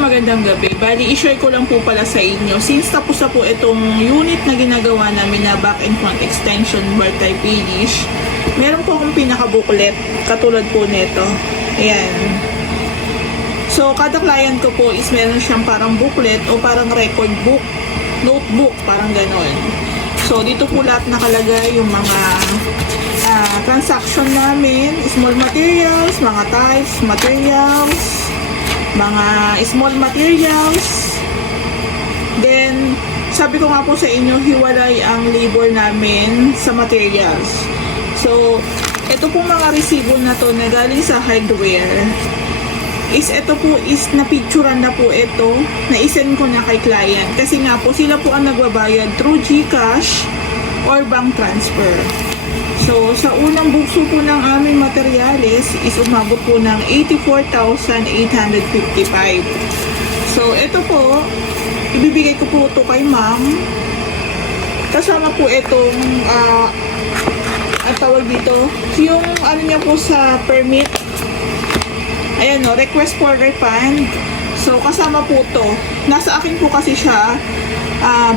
magandang gabi. Bali, i-share ko lang po pala sa inyo. Since tapos na po itong unit na ginagawa namin na back and front extension multi-finish, meron po akong pinaka-booklet, katulad po nito. Ayan. So, kada client ko po is meron siyang parang booklet o parang record book, notebook, parang ganon. So, dito po lahat nakalagay yung mga transaction namin, small materials, mga types, materials, mga small materials. Then, sabi ko nga po sa inyo, hiwalay ang labor namin sa materials. So, ito po mga resibo na to na galing sa hardware. Ito po is napicturan na po ito, na isend ko na kay client. Kasi nga po, sila po ang nagbabayad through GCash or bank transfer. So, sa unang bukso po ng aming materyales is umabot po ng 84,855. So, ito po, ibibigay ko po ito kay ma'am. Kasama po itong, ang tawag dito, yung ano niya po sa permit. Ayan o, request for refund. So, kasama po to. Nasa akin po kasi siya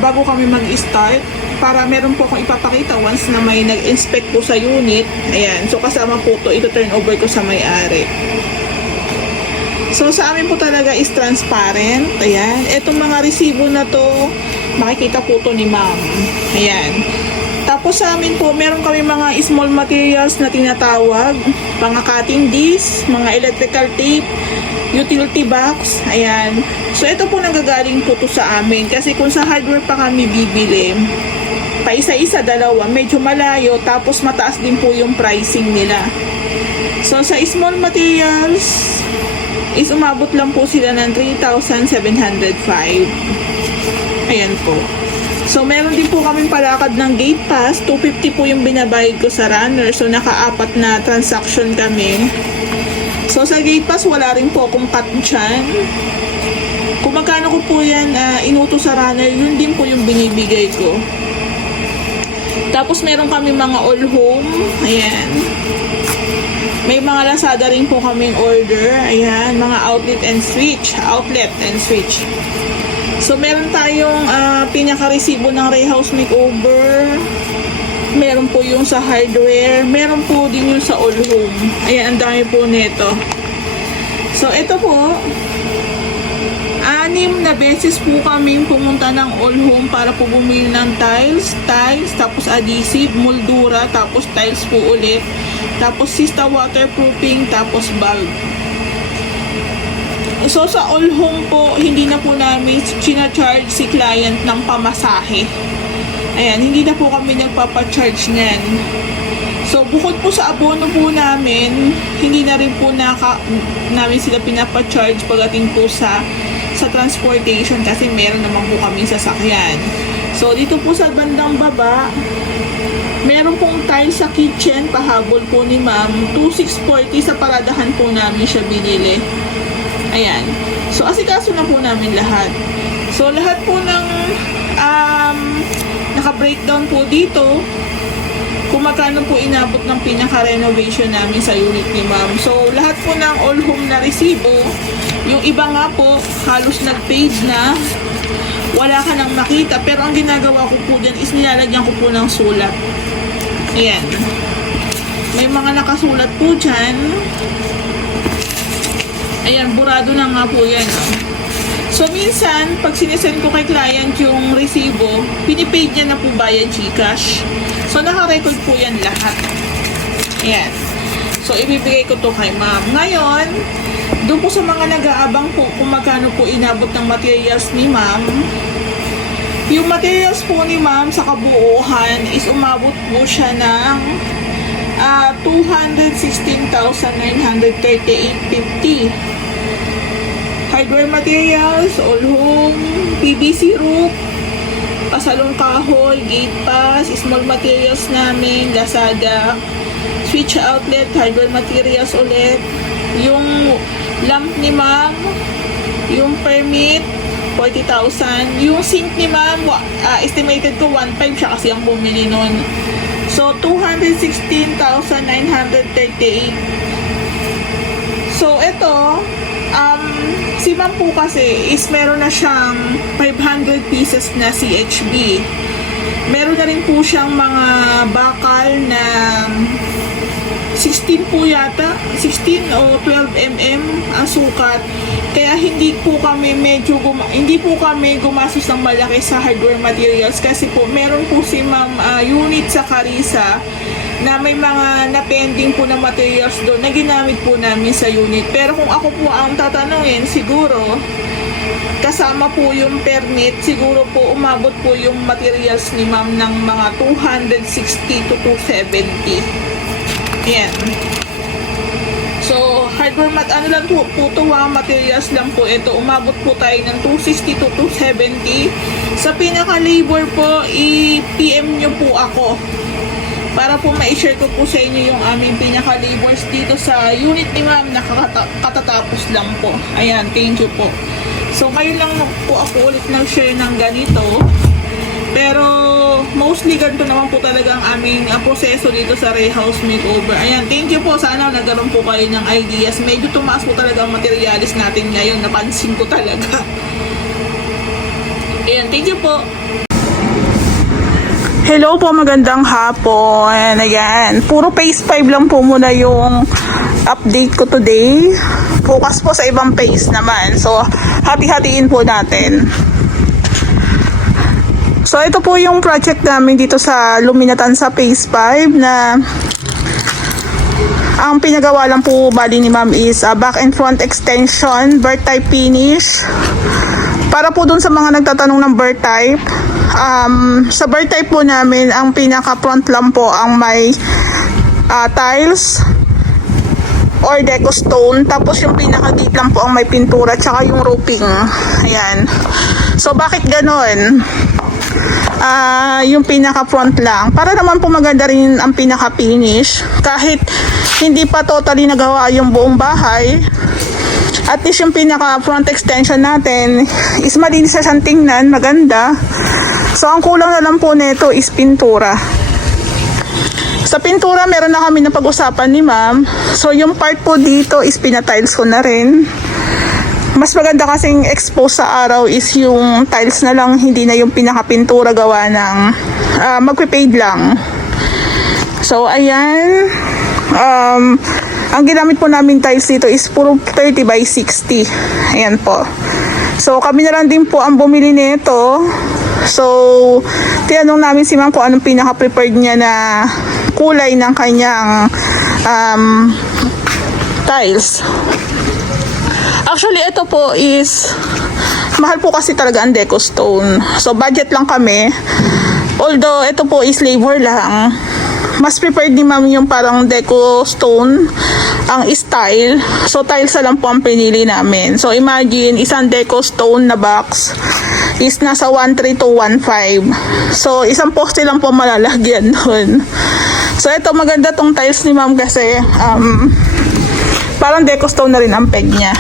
bago kami mag-start para meron po akong ipapakita once na may nag-inspect po sa unit. Ayan. So, kasama po to. Ito turn over ko sa may-ari. So, sa amin po talaga is transparent. Ayan. Itong mga resibo na to, makikita po to ni ma'am. Ayan. Tapos sa amin po, meron kami mga small materials na tinatawag, mga cutting disc, mga electrical tape, utility box, ayan. So ito po nanggagaling po to sa amin kasi kung sa hardware pa kami bibili, pa isa-isa, dalawa, medyo malayo, tapos mataas din po yung pricing nila. So sa small materials, is umabot lang po sila ng 3,705. Ayan po. So, meron din po kaming palakad ng gate pass. 250 po yung binabayad ko sa runner. So, naka-apat na transaction kami. So, sa gate pass, wala rin po akong cut dyan. Kung magkano ko po yan inuto sa runner, yun din po yung binibigay ko. Tapos, meron kami mga all home. Ayan. May mga Lazada rin po kaming order. Ayan. Mga outlet and switch. So, meron tayong pinaka-resibo ng Ray House Makeover. Meron po yung sa hardware. Meron po din yung sa all home. Ayan, ang dami po nito. So, ito po, 6 na beses po kaming pumunta ng all home para po bumili ng tiles, tapos adhesive, moldura, tapos tiles po ulit. Tapos Sista waterproofing, tapos bulb. So, sa all home po, hindi na po namin charge si client ng pamasahe. Ayan, hindi na po kami nagpapacharge niyan. So, bukod po sa abono po namin, hindi na rin po namin sila pinapacharge pagdating po sa transportation kasi meron naman po kami sasakyan. So, dito po sa bandang baba, meron pong tile sa kitchen, pahabol po ni ma'am. 2,640 sa paradahan po namin siya binili. Ayan. So, asikaso na po namin lahat. So, lahat po ng naka-breakdown po dito kung magkano po inabot ng pinaka-renovation namin sa unit ni ma'am. So, lahat po ng all home na resibo, yung iba nga po, halos nag-paid na, wala ka nang makita. Pero ang ginagawa ko po dyan is nilalagyan ko po ng sulat. Ayan. May mga nakasulat po dyan. Ayan, burado na nga po yan. So, minsan, pag sinesend ko kay client yung resibo, pinipaid niya na po via GCash. So, naka-record po yan lahat. Ayan. So, ibibigay ko to kay ma'am. Ngayon, doon po sa mga nag-aabang po kung magkano po inabot ng materials ni ma'am. Yung materials po ni ma'am sa kabuuhan is umabot po siya ng 216,938.50. Hardware materials, all home, PVC roof, pasalong kahoy, gate pass, small materials namin, Lazada, switch outlet, hardware materials ulit, yung lamp ni ma'am, yung permit, 40,000, yung sink ni ma'am, estimated ko 1.5 siya kasi ang bumili nun. So, 216,938. So, ito, Si ma'am po kasi is meron na siyang 500 pieces na CHB. Meron na rin po siyang mga bakal na 16 po yata, 16 o 12 ang sukat. Kaya hindi po kami gumastos ng malaki sa hardware materials kasi po meron po si ma'am unit sa Carissa na may mga na-pending po na materials doon na ginamit po namin sa unit. Pero kung ako po ang tatanungin, siguro kasama po yung permit, siguro po umabot po yung materials ni ma'am ng mga 260 to 270. Ayan. So, hardware lang po to materials lang po ito. Umabot po tayo ng 260 to 270. Sa pinaka-labor po, i-PM nyo po ako para po ma-share ko po sa inyo yung aming pinaka-labors dito sa unit ni ma'am na katatapos lang po. Ayan, thank you po. So, ngayon lang po ako ulit nag-share ng ganito. Pero, mostly ganito naman po talaga ang aming proseso dito sa Ray House Makeover. Ayan, thank you po. Sana nagkaroon po kayo ng ideas. Medyo tumaas po talaga ang materialis natin ngayon. Napansin ko talaga. Ayan, thank you po. Hello po, magandang hapon. Ayan, puro phase 5 lang po muna yung update ko today. Focus po sa ibang phase naman. So, hati-hatiin po natin. So, ito po yung project namin dito sa Luminatan sa phase 5 na ang pinagawa lang po bali ni ma'am is back and front extension, bird type finish. Para po dun sa mga nagtatanong ng bird type, sa bird type po namin, ang pinaka front lang po ang may tiles or deco stone, tapos yung pinaka gate lang po ang may pintura tsaka yung roofing. Ayan. So bakit ganon? Yung pinaka front lang para naman po maganda rin ang pinaka finish kahit hindi pa totally nagawa yung buong bahay. At least yung pinaka front extension natin is malinis sa siyang tingnan, maganda. So ang kulang na lang po nito is pintura. Sa pintura meron na kami na pag-usapan ni ma'am. So yung part po dito is pinatiles ko na rin. Mas maganda kasing expose sa araw is yung tiles na lang, hindi na yung pinaka-pintura gawa ng magpe-paid lang. So ayan. Ang ginamit po namin tiles dito is puro 30 by 60. Ayan po. So, kami na lang din po ang bumili nito. So, tinanong namin si ma'am kung anong pinaka-prepared niya na kulay ng kanyang tiles. Actually, ito po is mahal po kasi talaga ang deco stone. So, budget lang kami. Although, ito po is labor lang. Mas prepared ni ma'am yung parang deco stone ang style. So, tiles na lang po ang pinili namin. So, imagine, isang deco stone na box is nasa 1.3 to 1.5. So, isang poste lang po malalagyan doon. So, ito maganda tong tiles ni ma'am kasi parang deco stone na rin ang peg niya.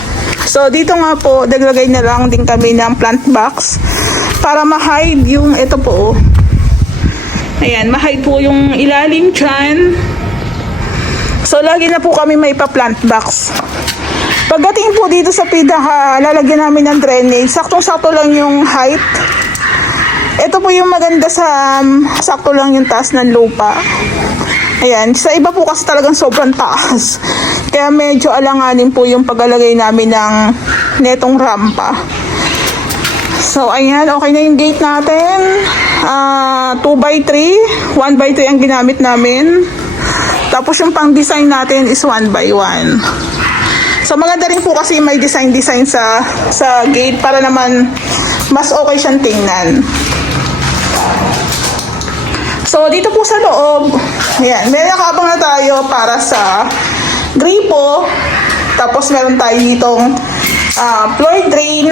So, dito nga po, naglagay na lang din kami ng plant box para ma-hide yung ito po. Ayan, ma-hide po yung ilalim dyan. So, lagi na po kami may pa-plant box. Pagdating po dito sa pinaka, lalagyan namin ng drainage. Saktong-sakto lang yung height. Ito po yung maganda sa sakto lang yung taas ng lupa. Ayan, sa iba po kasi talagang sobrang taas. Kaya medyo alanganin po yung paglalagay namin ng netong rampa. So, ayan, okay na yung gate natin. 2x3, 1x3 ang ginamit namin. Tapos yung pang-design natin is 1x1. So, maganda rin po kasi may design sa gate para naman mas okay siyang tingnan. So, dito po sa loob, ayan, may nakabang na tayo para sa gripo. Tapos, meron tayo ditong floor drain.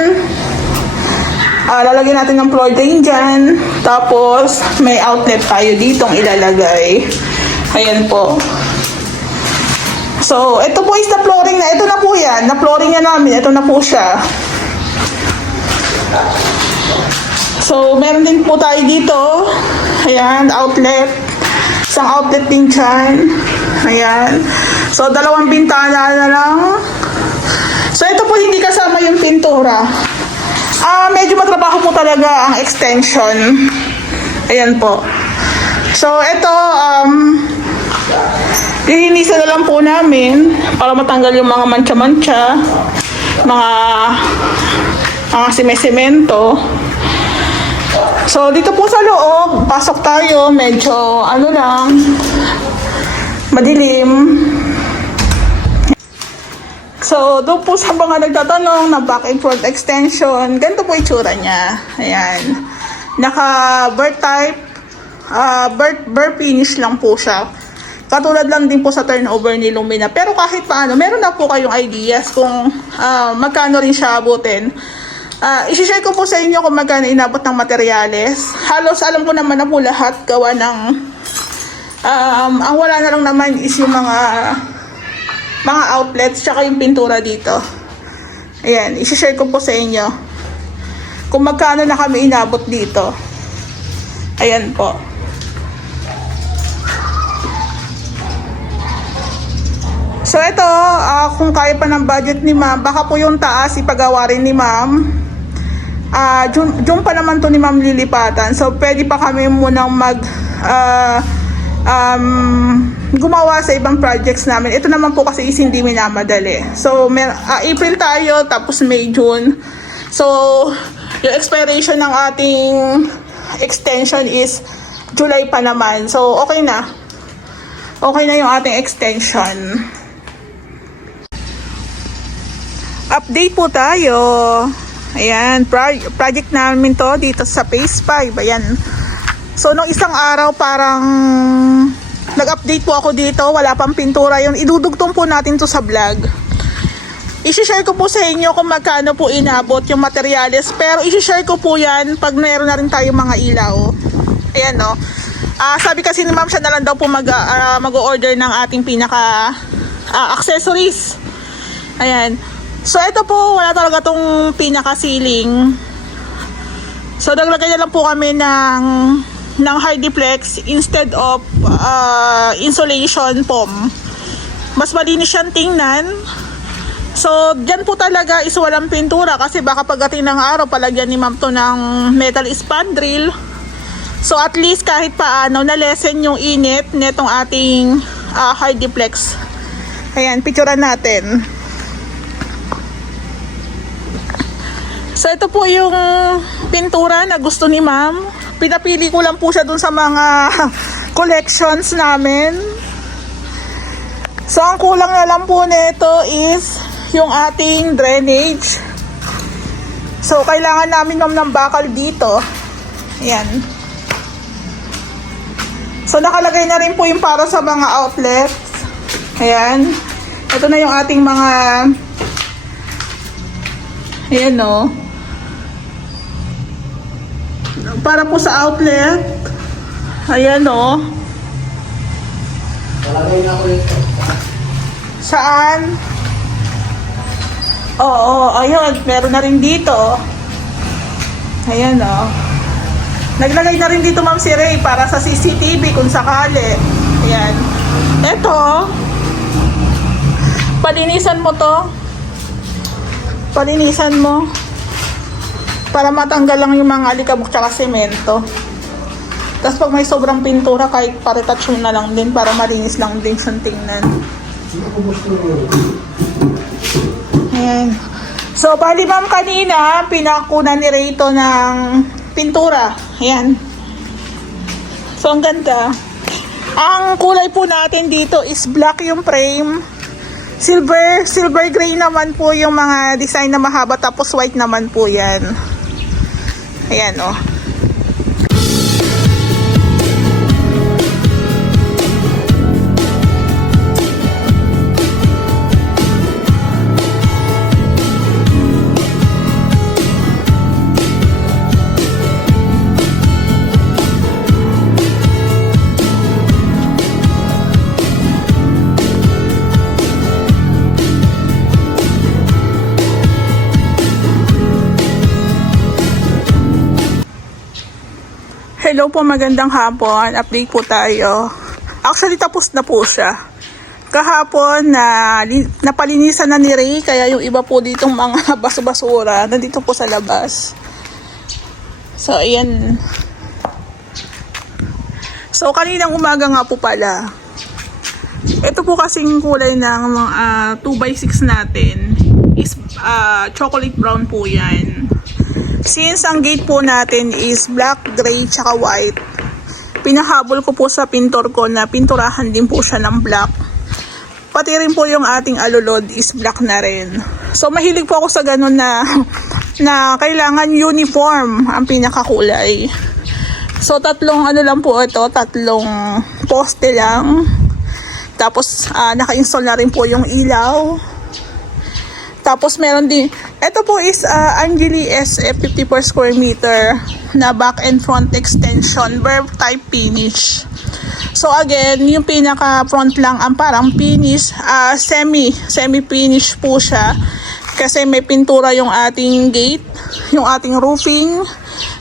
Lalagyan natin ng floor drain dyan. Tapos, may outlet tayo ditong ilalagay. Ayan po. So, ito po is na flooring na. Ito na po yan. Na-flooring na namin. Ito na po siya. So, meron din po tayo dito. Ayan, outlet. Isang outlet din dyan. Ayan. So, dalawang bintana na lang. So, ito po hindi kasama yung pintura. Medyo matrabaho po talaga ang extension. Ayan po. So, ito, lilinisan na lang po namin para matanggal yung mga mancha-mancha, mga sime-semento. So, dito po sa loob, pasok tayo, medyo madilim. So, doon po sa mga nagtatanong na back and front extension, ganito po itsura niya. Ayan. Naka-bird type, bird finish lang po siya. Katulad lang din po sa turnover ni Lumina. Pero kahit paano, meron na po kayong ideas kung magkano rin siya abutin. I-share ko po sa inyo kung magkano inabot ng materyales. Halos alam ko naman na po lahat gawa ng ang wala na lang naman is yung mga outlets tsaka yung pintura dito. Ayan, i-share ko po sa inyo kung magkano na kami inabot dito. Ayan po. So ito, kung kaya pa ng budget ni ma'am, baka po yung taas ipagawa rin ni ma'am. June pa naman to ni ma'am lilipatan. So pwede pa kami munang gumawa sa ibang projects namin. Ito naman po kasi is hindi minamadali. So April tayo, tapos May, June. So yung expiration ng ating extension is July pa naman. So okay na. Okay na yung ating extension. Update po tayo. Ayan, project namin to dito sa Phase 5. Ayan. So, nung isang araw parang nag-update po ako dito. Wala pang pintura yun. Idudugtong po natin to sa vlog. I-share ko po sa inyo kung magkano po inabot yung materyales. Pero i-share ko po yan pag meron na rin tayong mga ilaw. Ayan, no. Sabi kasi ni ma'am siya na lang daw po mag-order ng ating pinaka accessories. Ayan. So, ito po, wala talaga tong pinaka-ceiling. So, naglagay na lang po kami ng Hardiplex instead of insulation foam. Mas malinis siyang tingnan. So, dyan po talaga is walang pintura kasi baka pagdating ng araw, palagyan ni ma'am to ng metal spandrel. So, at least kahit paano, na-lessen yung init netong ating Hardiplex. Ayan, picturean natin. So, ito po yung pintura na gusto ni ma'am. Pinapili ko lang po siya dun sa mga collections namin. So, ang kulang na lang po nito is yung ating drainage. So, kailangan namin ng bakal dito. Ayan. So, nakalagay na rin po yung para sa mga outlets. Ayan. Ito na yung ating mga... Ayan, no. Para po sa outlet. Ayan, no. Nalagay na ko ito. Saan? Oo, ayun. Meron na rin dito. Ayan, no. Naglagay na rin dito, ma'am, si Ray para sa CCTV kung sakali. Ayan. Ito. Palinisan mo to. Palinisan mo. Para matanggal lang yung mga alikabok tsaka semento. Tapos pag may sobrang pintura, kahit paretouch mo na lang din para malinis lang din siyang tingnan. Ayan. So, bali ma'am kanina, pinakunan ni Rito ng pintura. Ayan. So, ang ganda. Ang kulay po natin dito is black yung frame. Silver gray naman po yung mga design na mahaba, tapos white naman po yan. Ayan, oh. Hello po, magandang hapon. Update po tayo. Actually, tapos na po siya. kahapon na napalinisan na ni Ray, kaya yung iba po ditong mga basura nandito po sa labas. So ayan. So kaninang umaga nga po pala, ito po kasing kulay ng mga 2x6 natin is chocolate brown po yan. Since ang gate po natin is black, gray, tsaka white, pinahabol ko po sa pintor ko na pinturahan din po siya ng black. Pati rin po yung ating alulod is black na rin. So mahilig po ako sa ganun na kailangan uniform ang pinakakulay. So tatlong lang po ito, tatlong poste lang. Tapos naka-install na rin po yung ilaw. Tapos meron din, ito po is Angeli SF 50 per square meter na back and front extension, verb type finish. So again, yung pinaka front lang ang parang finish, semi finish po siya kasi may pintura yung ating gate, yung ating roofing,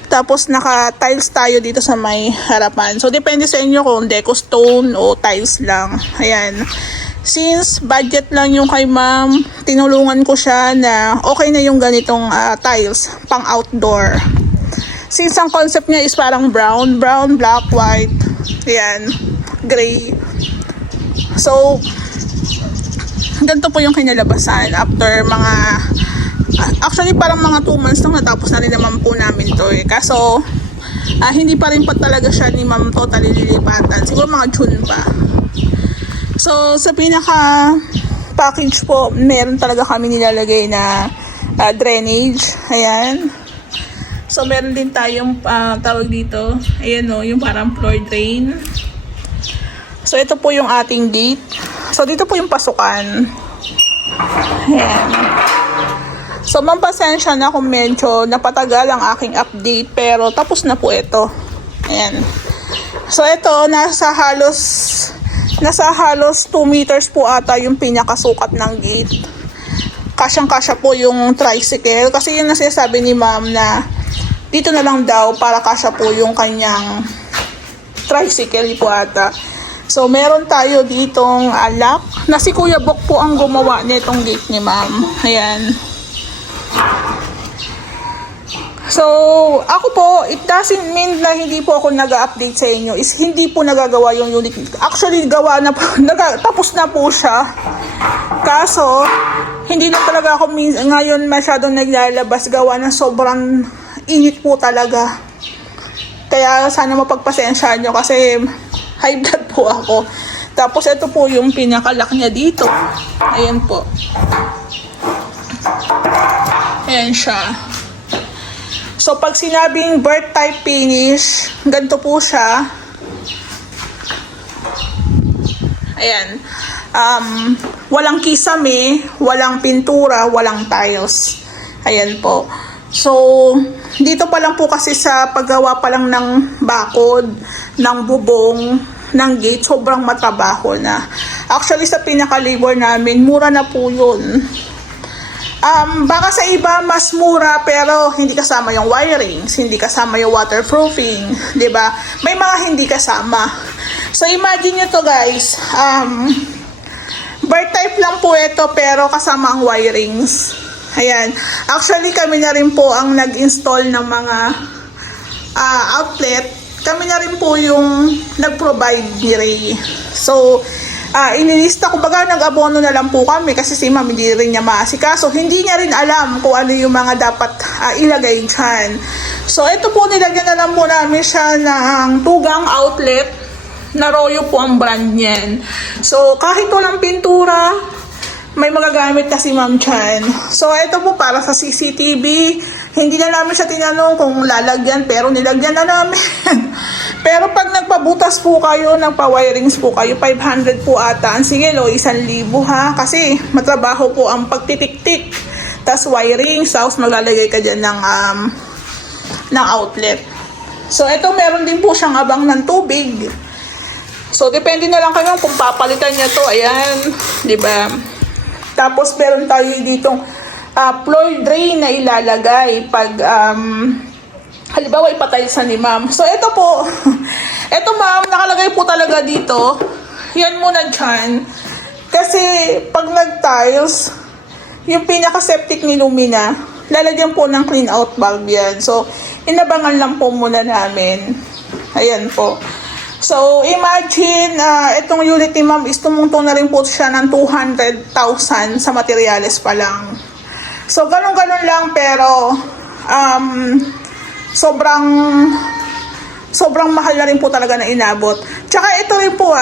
tapos naka tiles tayo dito sa may harapan. So depende sa inyo kung deco stone o tiles lang. Ayan. Since budget lang yung kay ma'am, tinulungan ko siya na okay na yung ganitong tiles pang outdoor. Since ang concept niya is parang brown, black, white, ayan, gray. So, ganito po yung kinalabasan after mga, actually parang mga 2 months nang natapos na rin naman po namin to eh. Kaso, hindi pa rin pa talaga siya ni ma'am totally lilipatan. Siguro mga June pa. So, sa pinaka package po, meron talaga kami nilalagay na drainage. Ayan. So, meron din tayong tawag dito. Ayan o, yung parang floor drain. So, ito po yung ating gate. So, dito po yung pasukan. Ayan. So, mampasensya na kung medyo napatagal ang aking update. Pero, tapos na po ito. Ayan. So, ito, nasa halos 2 meters po ata yung pinakasukat ng gate. Kasyang-kasya po yung tricycle. Kasi yun na sinasabi ni ma'am na dito na lang daw para kasya po yung kanyang tricycle po ata. So, meron tayo ditong lock na si Kuya Bok po ang gumawa nitong gate ni ma'am. Ayan. So, ako po, it doesn't mean na hindi po ako nag-update sa inyo. Is hindi po nagagawa yung unit. Actually, gawa na po, tapos na po siya. Kaso, hindi na talaga ako ngayon masyadong naglalabas gawa ng sobrang init po talaga. Kaya sana mapagpasensyahan nyo kasi high blood po ako. Tapos ito po yung pinakalock niya dito. Ayan po. Ayan siya. So pag sinabing bird type finish, ganito po siya. Ayan. Walang kisame, walang pintura, walang tiles. Ayan po. So, dito pa lang po kasi sa paggawa pa lang ng bakod, ng bubong, ng gate, sobrang matrabaho na. Actually, sa pinaka-labor namin, mura na po yun. Baka sa iba mas mura pero hindi kasama yung wirings, hindi kasama yung waterproofing, 'di ba? May mga hindi kasama. So imagine niyo to guys, bird type lang po ito pero kasama ang wirings. Ayan. Actually kami na rin po ang nag-install ng mga outlet. Kami na rin po yung nag-provide ni Ray. So inilista ko, baga nag-abono na lang po kami kasi si ma'am hindi rin niya maasikaso. Hindi niya rin alam kung ano yung mga dapat ilagay dyan. So ito po, nilagyan na lang po namin siya ng tugang outlet na Royo po ang brand niyan. So kahit walang pintura, may magagamit na si ma'am dyan. So ito po para sa CCTV. Hindi na namin siya tinanong kung lalagyan pero nilagyan na namin. Pero pag nagpabutas po kayo, nagpa-wirings po kayo, 500 po ata. Sige lo, 1,000 ha. Kasi matrabaho po ang pagtitik-tik. Tas wirings, tapos maglalagay ka dyan ng outlet. So ito meron din po siyang abang ng tubig. So depende na lang kayo kung papalitan niya to. Ayan, di ba? Tapos meron tayo ditong floor drain na ilalagay pag halimbawa ipataysan ni ma'am. So ito po, ito ma'am, nakalagay po talaga dito. Yan muna dyan. Kasi pag nag-tiles, yung pinaka-septic ni Lumina, lalagyan po ng clean out valve yan. So, inabangan lang po muna namin. Ayan po. So, imagine, itong unit ni ma'am is tumungtong na rin po siya ng 200,000 sa materyales pa lang. So, ganun-ganun lang pero sobrang mahal na rin po talaga na inabot. Tsaka ito rin po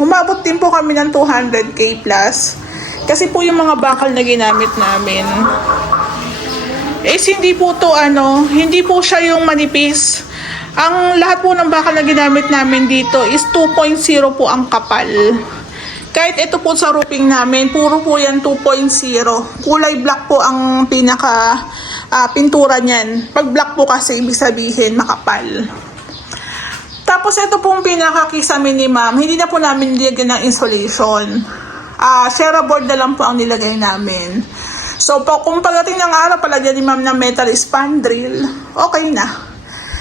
umabot din po kami ng 200k plus. Kasi po yung mga bakal na ginamit namin is hindi po to hindi po siya yung manipis. Ang lahat po ng bakal na ginamit namin dito is 2.0 po ang kapal. Kahit ito po sa roofing namin, puro po yan 2.0. Kulay black po ang pinaka pintura niyan. Pag black po kasi ibig sabihin makapal. Tapos ito pong pinaka-kisame ni ma'am, hindi na po namin nilagyan ng insulation. Shera board na lang po ang nilagay namin. So kung pagdating ng araw palagyan ni ma'am ng metal spandrel, okay na.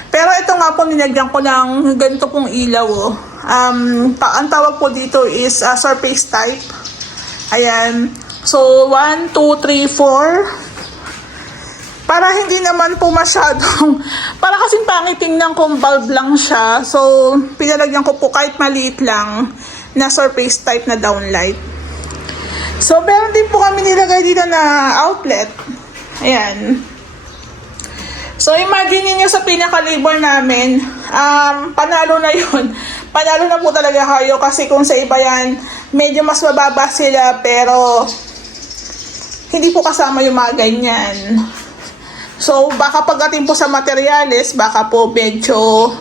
Pero ito nga po nilagyan ko ng ganito pong ilaw. Ang tawag po dito is surface type. Ayan. So 1, 2, 3, 4. Para hindi naman po masyadong, para kasing pangit tingnan kung bulb lang siya. So, pinalagyan ko po kahit maliit lang na surface type na downlight. So, meron din po kami nilagay dito na outlet. Ayan. So, imagine niyo sa pinaka-labor namin, panalo na yun. Panalo na po talaga kayo kasi kung sa iba yan, medyo mas mababa sila pero hindi po kasama yung mga ganyan. So, baka pagdating po sa materyales, baka po medyo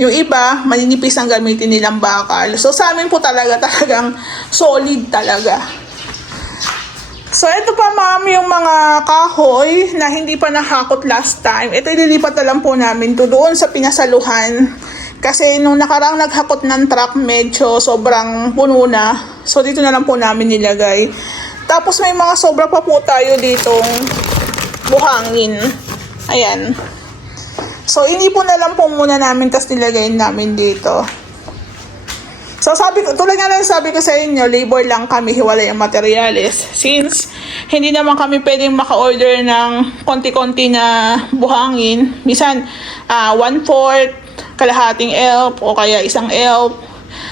yung iba, maninipis ang gamitin nilang bakal. So, sa amin po talagang solid talaga. So, ito pa ma'am, yung mga kahoy na hindi pa nahakot last time. Ito ililipat na lang po namin to doon sa pinasaluhan. Kasi nung nakarang naghakot ng truck, medyo sobrang puno na. So, dito na lang po namin nilagay. Tapos, may mga sobra pa po tayo ditong buhangin. Ayan. So, hindi po na lang po muna namin tas nilagay namin dito. So, tulad nga lang sabi ko sa inyo, labor lang kami, hiwalay ang materyales. Since, hindi naman kami pwedeng maka-order ng konti-konti na buhangin. Minsan, 1/4, kalahating elf, o kaya isang elf.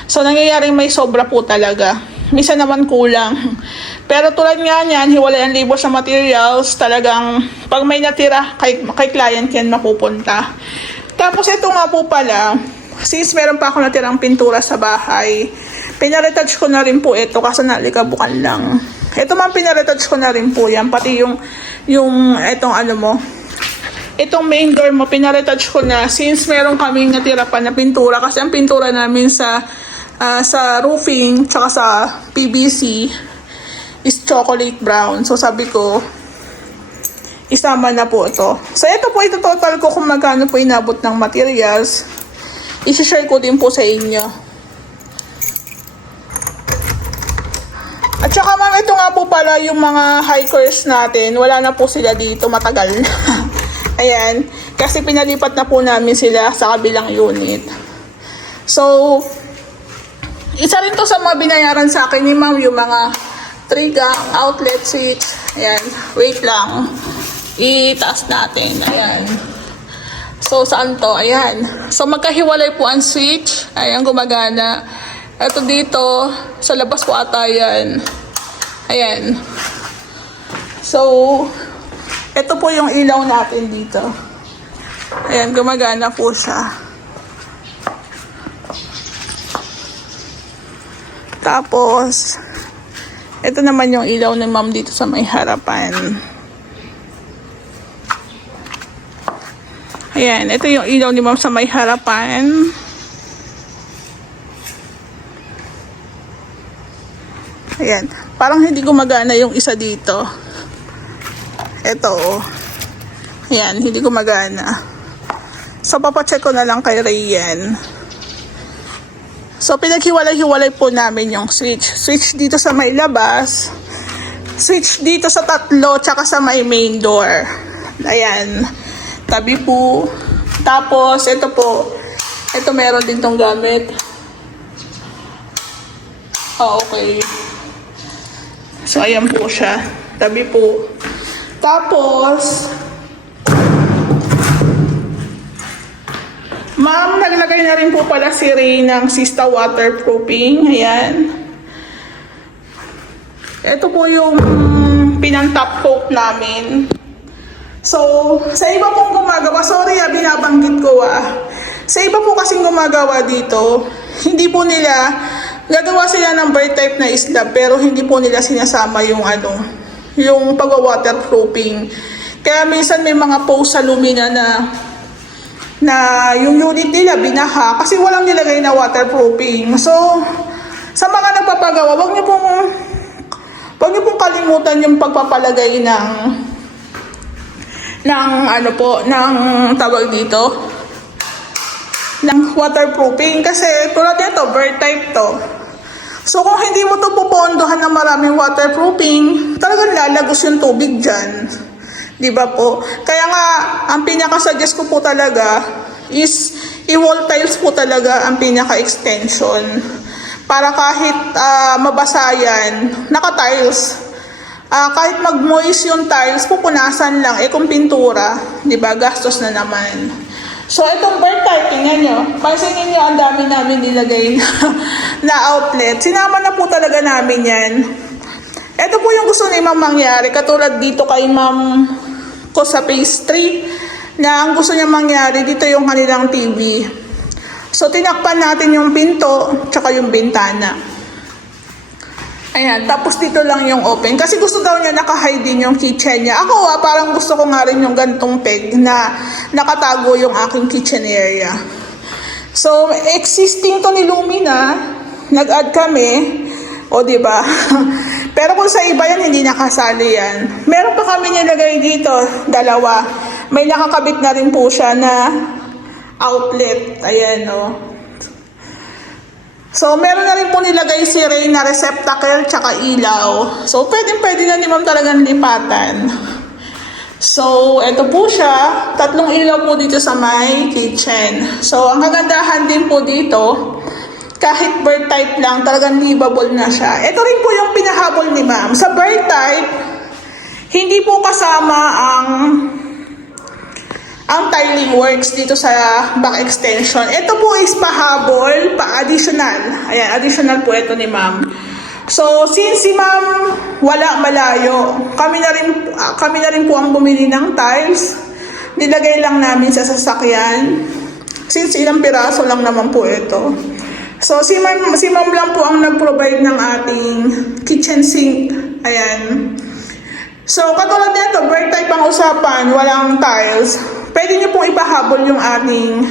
So, nangyayaring may sobra po talaga. Minsan naman kulang. Pero tulad nga niyan, hiwalay ang labor sa materials, talagang pag may natira, kay client yan mapupunta. Tapos ito nga po pala, since meron pa ako natirang pintura sa bahay, pinaretouch ko na rin po ito kasi nalikabukan lang. Ito man pinaretouch ko na rin po yan, pati yung itong itong main door mo, pinaretouch ko na since meron kaming natira pa na pintura kasi ang pintura namin sa roofing tsaka sa PVC is chocolate brown. So, sabi ko, isama na po ito. So, ito po, ito total ko kung magkano po inabot ng materials. I-share ko din po sa inyo. At saka, ma'am, ito nga po pala yung mga hikers natin. Wala na po sila dito, matagal na. Ayan. Kasi pinalipat na po namin sila sa kabilang unit. So, isa rin to sa mga binayaran sa akin ni ma'am, yung mga trigang, outlet switch. Ayan. Wait lang. Itaas natin. Ayan. So, saan to? Ayan. So, magkahiwalay po ang switch. Ayan, gumagana. Ito dito. Sa labas po ata yan. Ayan. So, ito po yung ilaw natin dito. Ayan, gumagana po siya. Tapos, ito naman yung ilaw ni ma'am dito sa may harapan. Ayan, ito yung ilaw ni ma'am sa may harapan. Ayan, parang hindi gumagana yung isa dito. Ito, oh. Ayan, hindi gumagana. So, papacheck ko na lang kay Rayan. So, pinaghiwalay-hiwalay po namin yung switch. Switch dito sa may labas. Switch dito sa tatlo, tsaka sa may main door. Ayan. Tabi po. Tapos, ito po. Ito meron din tong gamit. Okay. So, ayan po siya. Tabi po. Tapos, ma'am, naglagay na rin po pala si Ray ng Sista waterproofing. Ayan. Ito po yung pinang-top coat namin. So, sa iba pong gumagawa, sorry binabanggit ko Sa iba po kasing gumagawa dito, hindi po nila, gagawa sila ng bird type na slab, pero hindi po nila sinasama yung yung pag-waterproofing. Kaya minsan may mga post sa Lumina na yung unit nila binaha kasi walang nilagay na waterproofing. So, sa mga nagpapagawa, wag niyo pong kalimutan yung pagpapalagay ng tawag dito, ng waterproofing. Kasi tulad nito, bird type to. So kung hindi mo to pupondohan ng maraming waterproofing, talagang lalagos yung tubig dyan. Di ba po? Kaya nga, ang pinaka-suggest ko po talaga is i-wall tiles po talaga ang pinaka-extension. Para kahit mabasa yan, naka-tiles. Kahit mag-moist yung tiles, pupunasan lang. Kung pintura, di ba, gastos na naman. So, itong bird type, tingnan nyo. Pansinin nyo, ang dami namin nilagay na outlet. Sinama na po talaga namin yan. Ito po yung gusto ni ma'am mangyari. Katulad dito kay ma'am ko sa phase 3, na ang gusto niya mangyari, dito yung kanilang TV. So, tinakpan natin yung pinto, tsaka yung bintana. Ayan, tapos dito lang yung open. Kasi gusto daw niya naka-hide din yung kitchen niya. Ako parang gusto ko nga rin yung gantong peg na nakatago yung aking kitchen area. So, existing to ni Lumina. Nag-add kami. O, diba? Pero kung sa iba yan, hindi nakasali yan. Meron pa kami nilagay dito, dalawa. May nakakabit na rin po siya na outlet. Ayan, o. So, meron na rin po nilagay si Ray na receptacle tsaka ilaw. So, pwede na ni ma'am talagang lipatan. So, eto po siya. 3 ilaw po dito sa my kitchen. So, ang kagandahan din po dito, kahit bird type lang, talagang livable na siya. Ito rin po yung pinahabol ni ma'am. Sa bird type, hindi po kasama ang tiling works dito sa back extension. Ito po is pahabol, pa-additional. Ayan, additional po ito ni ma'am. So, since si ma'am wala malayo, kami na rin po ang bumili ng tiles. Nilagay lang namin sa sasakyan. Since ilang piraso lang naman po ito. So, si ma'am lang po ang nag-provide ng ating kitchen sink. Ayan. So, katulad nito, bird type ang usapan, walang tiles. Pwede nyo pong ipahabol yung ating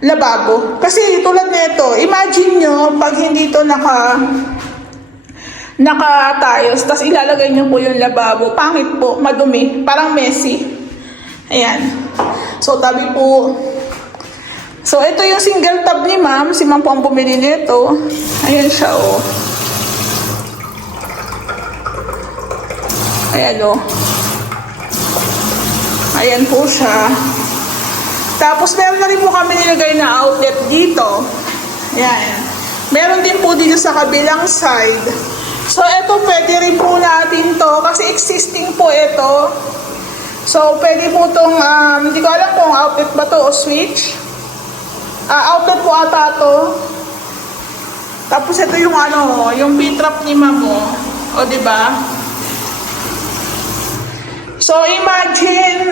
lababo. Kasi tulad nito, imagine nyo, pag hindi ito naka-tiles, tapos ilalagay nyo po yung lababo, pangit po, madumi, parang messy. Ayan. So, tabi po. So, ito yung single tab ni ma'am. Si ma'am po ang bumili nito. Ayan siya, oh. Ayan, oh. Ayan po siya. Tapos, meron na rin po kami nilagay na outlet dito. Ayan. Meron din po dito sa kabilang side. So, ito pwede rin po natin to kasi existing po ito. So, pwede po itong, hindi ko alam kung outlet ba to o switch. Outlet po ata to. Tapos, ito yung yung P-trap ni ma'am mo. O, diba? So, imagine,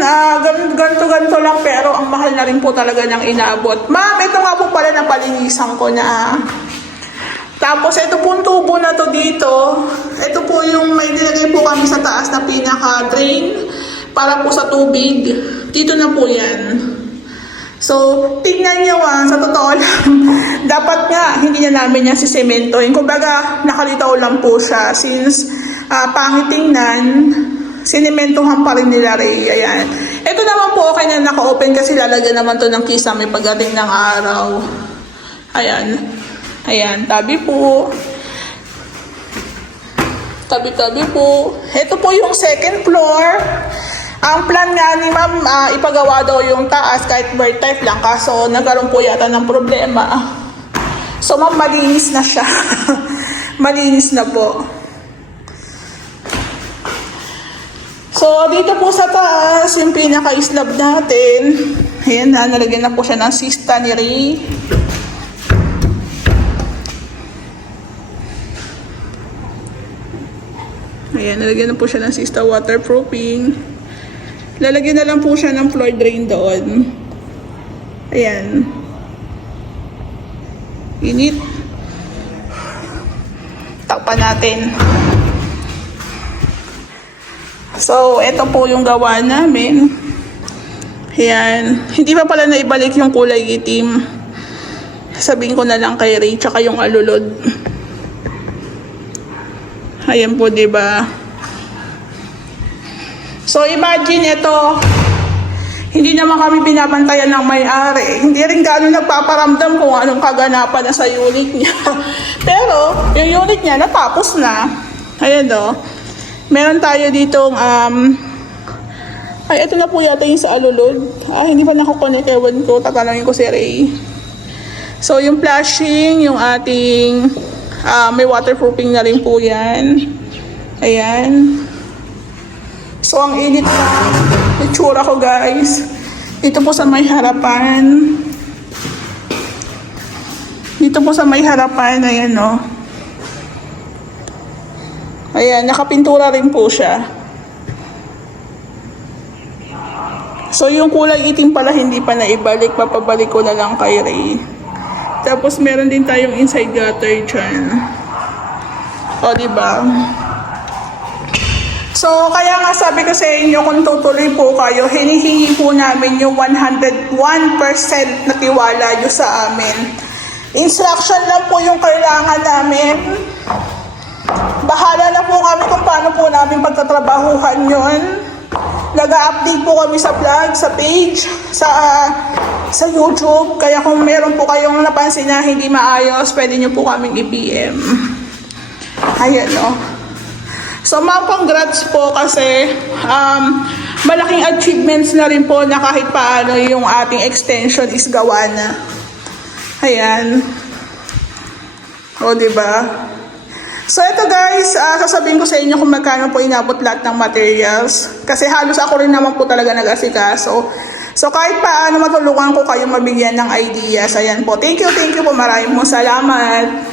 ganito lang, pero ang mahal na rin po talaga ng inaabot. Ma'am, ito nga po pala na palinisan ko na. Tapos, ito pong tubo na to dito. Ito po yung may nilagay po kami sa taas na pinaka-drain para po sa tubig. Dito na po yan. So, tignan nyo sa totoo lang, dapat nga, hindi na namin yan sisementohin. Kumbaga, nakalitaw lang po siya since pangit tingnan. Sinementohan pa rin nila Ray. Ayan. Ito naman po okay na naka-open kasi lalagyan naman to ng kisame pagdating ng araw. Ayan. Ayan. Tabi po. Tabi-tabi po. Ito po yung second floor. Ang plan nga ni ma'am, ipagawa daw yung taas kahit bird type lang. Kaso nagkaroon po yata ng problema. So, ma'am, malinis na siya. Malinis na po. So, dito po sa taas, yung pinaka-slab natin. Ayan, nalagyan na po siya ng sista ni Ray. Ayan, nalagyan na po siya ng sista waterproofing. Lalagyan na lang po siya ng floor drain doon. Ayan. Init. Takpan natin. So, ito po yung gawa namin. Ayan. Hindi pa pala naibalik yung kulay itim. Sabihin ko na lang kay Ray, tsaka yung alulod. Ayan po, diba? So, imagine ito. Hindi naman kami binabantayan ng may-ari. Hindi rin gaano nagpaparamdam kung anong kaganapan na sa unit niya. Pero, yung unit niya natapos na. Ayan o. Meron tayo ditong, ay, ito na po yata yung sa alulod. Hindi pa nakakonect, ewan ko. Tatanungin ko si Ray. So, yung flashing, yung ating, may waterproofing na rin po yan. Ayan. So, ang init na itsura ko, guys. Dito po sa may harapan. Dito po sa may harapan, ayan o. Ayan, nakapintura rin po siya. So, yung kulay itim pala hindi pa naibalik. Papabalik ko na lang kay Ray. Tapos, meron din tayong inside gutter dyan. O, diba? So, kaya nga sabi ko sa inyo, kung tutuloy po kayo, hinihingi po namin yung 101% na tiwala nyo sa amin. Instruction lang po yung kailangan namin. Bahala na po kami kung paano po namin pagtatrabahuhan yun. Nag-update po kami sa vlog, sa page, sa YouTube. Kaya kung meron po kayong napansin na hindi maayos, pwede nyo po kaming i-PM. Ayan o. So, ma'am, congrats po kasi malaking achievements na rin po na kahit paano yung ating extension is gawa na. Ayan. O, diba? So, ito guys, sasabihin ko sa inyo kung magkano po inabot lahat ng materials. Kasi halos ako rin naman po talaga nag-asikaso. So, kahit paano matulungan ko kayo mabigyan ng ideas. Ayan po. Thank you po. Maraming salamat.